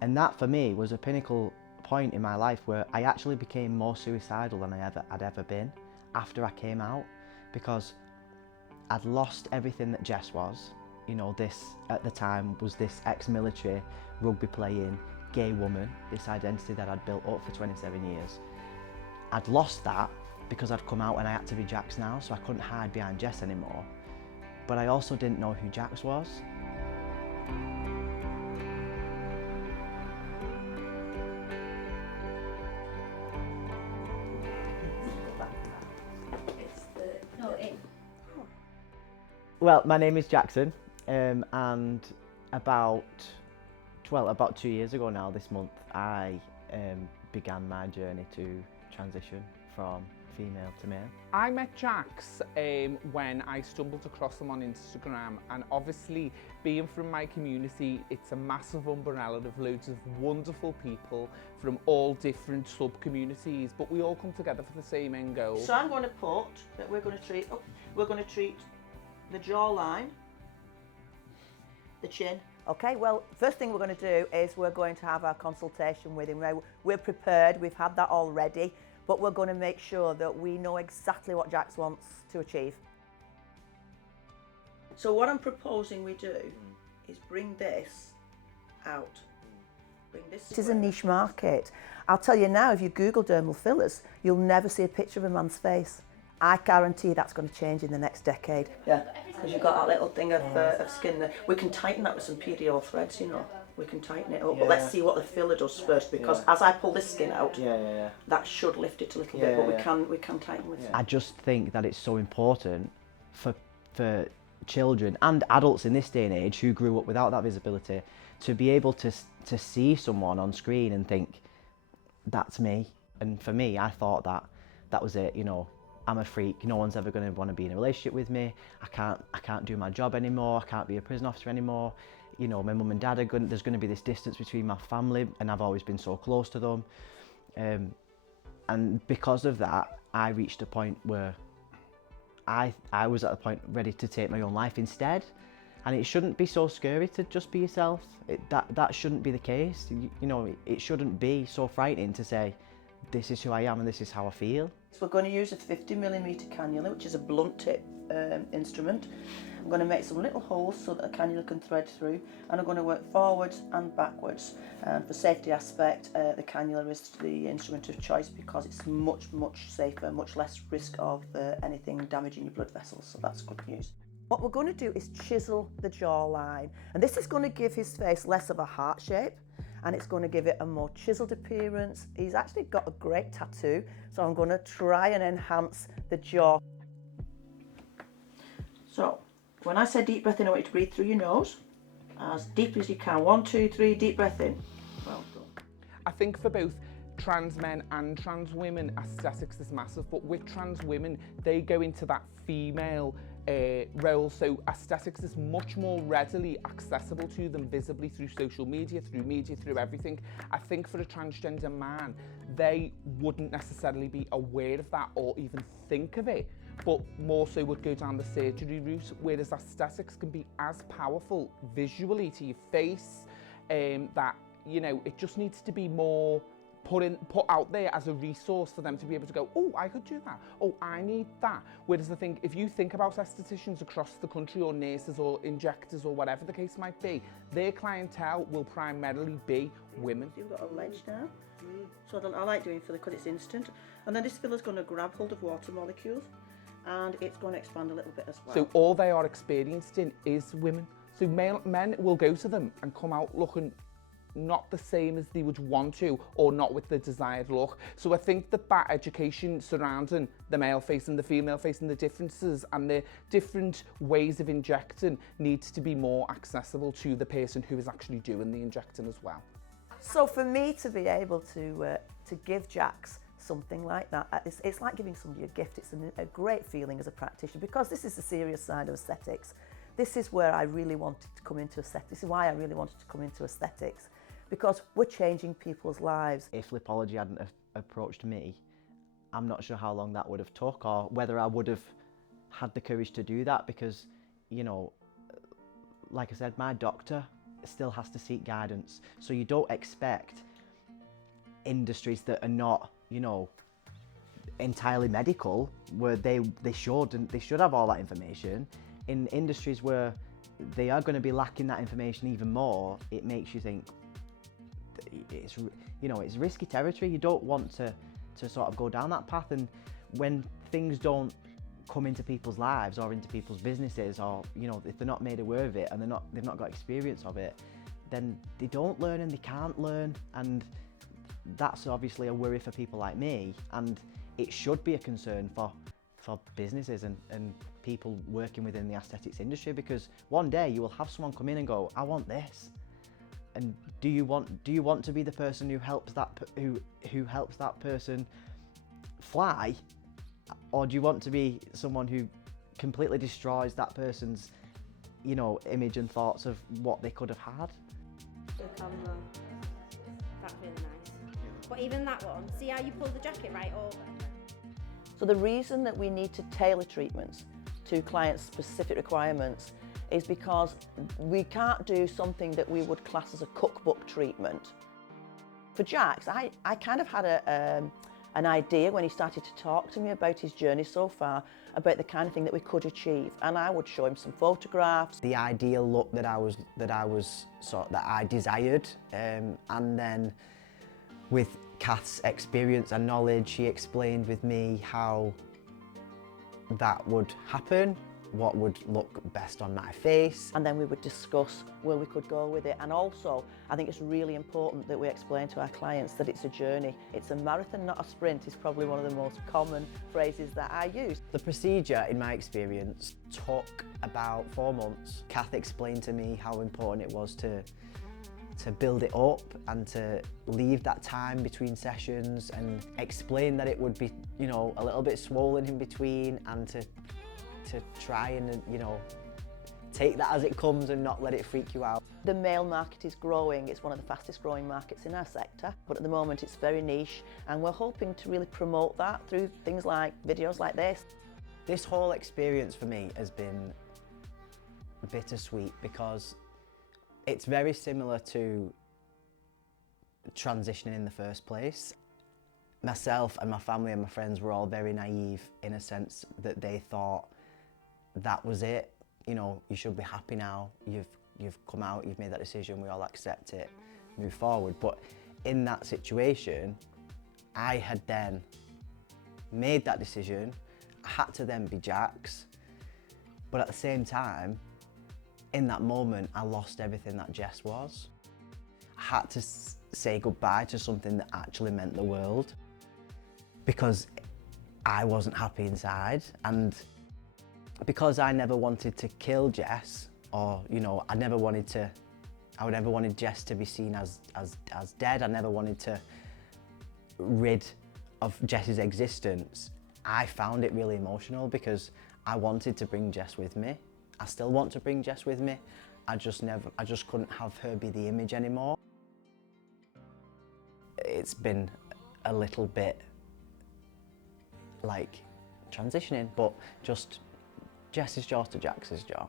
And that for me was a pinnacle point in my life where I actually became more suicidal than I'd ever been after I came out, because I'd lost everything that Jess was. You know, this at the time was this ex-military, rugby playing, gay woman, this identity that I'd built up for 27 years. I'd lost that because I'd come out and I had to be Jax now, so I couldn't hide behind Jess anymore. But I also didn't know who Jax was. Well, my name is Jaxon, and about 2 years ago now, this month, I began my journey to transition from female to male. I met Jax when I stumbled across him on Instagram, and obviously being from my community, it's a massive umbrella of loads of wonderful people from all different sub-communities, but we all come together for the same end goal. So I'm going to put that we're going to treat the jawline, the chin. Okay, well, first thing we're going to do is we're going to have our consultation with him. Now, we're prepared, we've had that already, but we're going to make sure that we know exactly what Jax wants to achieve. So what I'm proposing we do is bring this out. Bring this. It is a niche market. I'll tell you now, if you Google dermal fillers, you'll never see a picture of a man's face. I guarantee that's going to change in the next decade. Yeah, because you've got that little thing of skin there. We can tighten that with some PDO threads, you know. We can tighten it up, but let's see what the filler does first, because as I pull this skin out, that should lift it a little bit, but we can tighten with it. I just think that it's so important for children and adults in this day and age who grew up without that visibility to be able to see someone on screen and think, that's me. And for me, I thought that was it, you know. I'm a freak, no one's ever going to want to be in a relationship with me, I can't do my job anymore, I can't be a prison officer anymore, you know, my mum and dad there's going to be this distance between my family, and I've always been so close to them. And because of that, I reached a point where I was at the point ready to take my own life instead. And it shouldn't be so scary to just be yourself. That shouldn't be the case. You know, it shouldn't be so frightening to say, this is who I am and this is how I feel. So we're going to use a 50mm cannula, which is a blunt tip instrument. I'm going to make some little holes so that a cannula can thread through, and I'm going to work forwards and backwards. For safety aspect, the cannula is the instrument of choice because it's much safer, much less risk of anything damaging your blood vessels, so that's good news. What we're going to do is chisel the jawline, and this is going to give his face less of a heart shape, and it's going to give it a more chiseled appearance. He's actually got a great tattoo, so I'm going to try and enhance the jaw. So, when I say deep breath in, I want you to breathe through your nose, as deeply as you can. 1, 2, 3, deep breath in. Well done. I think for both trans men and trans women, aesthetics is massive, but with trans women, they go into that female role, so aesthetics is much more readily accessible to them visibly through social media, through everything. I think for a transgender man, they wouldn't necessarily be aware of that or even think of it, but more so would go down the surgery route, whereas aesthetics can be as powerful visually to your face, that, you know, it just needs to be more put out there as a resource for them to be able to go, oh, I could do that, oh, I need that. Whereas I think if you think about estheticians across the country, or nurses or injectors or whatever the case might be, their clientele will primarily be women. You've got a ledge now, so I like doing filler because it's instant, and then this filler's going to grab hold of water molecules and it's going to expand a little bit as well. So all they are experienced in is women. So men will go to them and come out looking not the same as they would want to, or not with the desired look. So I think that education surrounding the male face and the female face and the differences and the different ways of injecting needs to be more accessible to the person who is actually doing the injecting as well. So for me to be able to give Jax something like that, it's like giving somebody a gift. It's a great feeling as a practitioner, because this is the serious side of aesthetics. This is where I really wanted to come into aesthetics. This is why I really wanted to come into aesthetics, because we're changing people's lives. If lipology hadn't approached me, I'm not sure how long that would have took, or whether I would have had the courage to do that, because, you know, like I said, my doctor still has to seek guidance. So you don't expect industries that are not, you know, entirely medical, where they should have all that information. In industries where they are going to be lacking that information even more, it makes you think it's, you know, it's risky territory. You don't want to sort of go down that path, and when things don't come into people's lives or into people's businesses, or, you know, if they're not made aware of it and they've not got experience of it, then they don't learn and they can't learn, and that's obviously a worry for people like me, and it should be a concern for businesses and people working within the aesthetics industry, because one day you will have someone come in and go, I want this. And do you want to be the person who helps that person fly, or do you want to be someone who completely destroys that person's, you know, image and thoughts of what they could have had? The combo. That's really nice. But even that one, see how you pull the jacket right over? So the reason that we need to tailor treatments to clients' specific requirements is because we can't do something that we would class as a cookbook treatment. For Jax, I kind of had an idea when he started to talk to me about his journey so far, about the kind of thing that we could achieve, and I would show him some photographs. The ideal look that I desired, and then with Kath's experience and knowledge, she explained with me how that would happen, what would look best on my face. And then we would discuss where we could go with it. And also, I think it's really important that we explain to our clients that it's a journey. It's a marathon, not a sprint, is probably one of the most common phrases that I use. The procedure, in my experience, took about 4 months. Kath explained to me how important it was to build it up and to leave that time between sessions, and explain that it would be, you know, a little bit swollen in between, and to try and, you know, take that as it comes and not let it freak you out. The male market is growing. It's one of the fastest growing markets in our sector, but at the moment it's very niche, and we're hoping to really promote that through things like videos like this. This whole experience for me has been bittersweet, because it's very similar to transitioning in the first place. Myself and my family and my friends were all very naive, in a sense that they thought that was it. You know, you should be happy now. You've come out, you've made that decision, we all accept it, move forward. But in that situation, I had then made that decision. I had to then be Jax, but at the same time, in that moment, I lost everything that Jess was. I had to say goodbye to something that actually meant the world, because I wasn't happy inside, and because I never wanted to kill Jess, or, you know, I never wanted Jess to be seen as dead. I never wanted to rid of Jess's existence. I found it really emotional, because I wanted to bring Jess with me. I still want to bring Jess with me. I just couldn't have her be the image anymore. It's been a little bit like transitioning, but just Jess's jaw to Jax's jaw.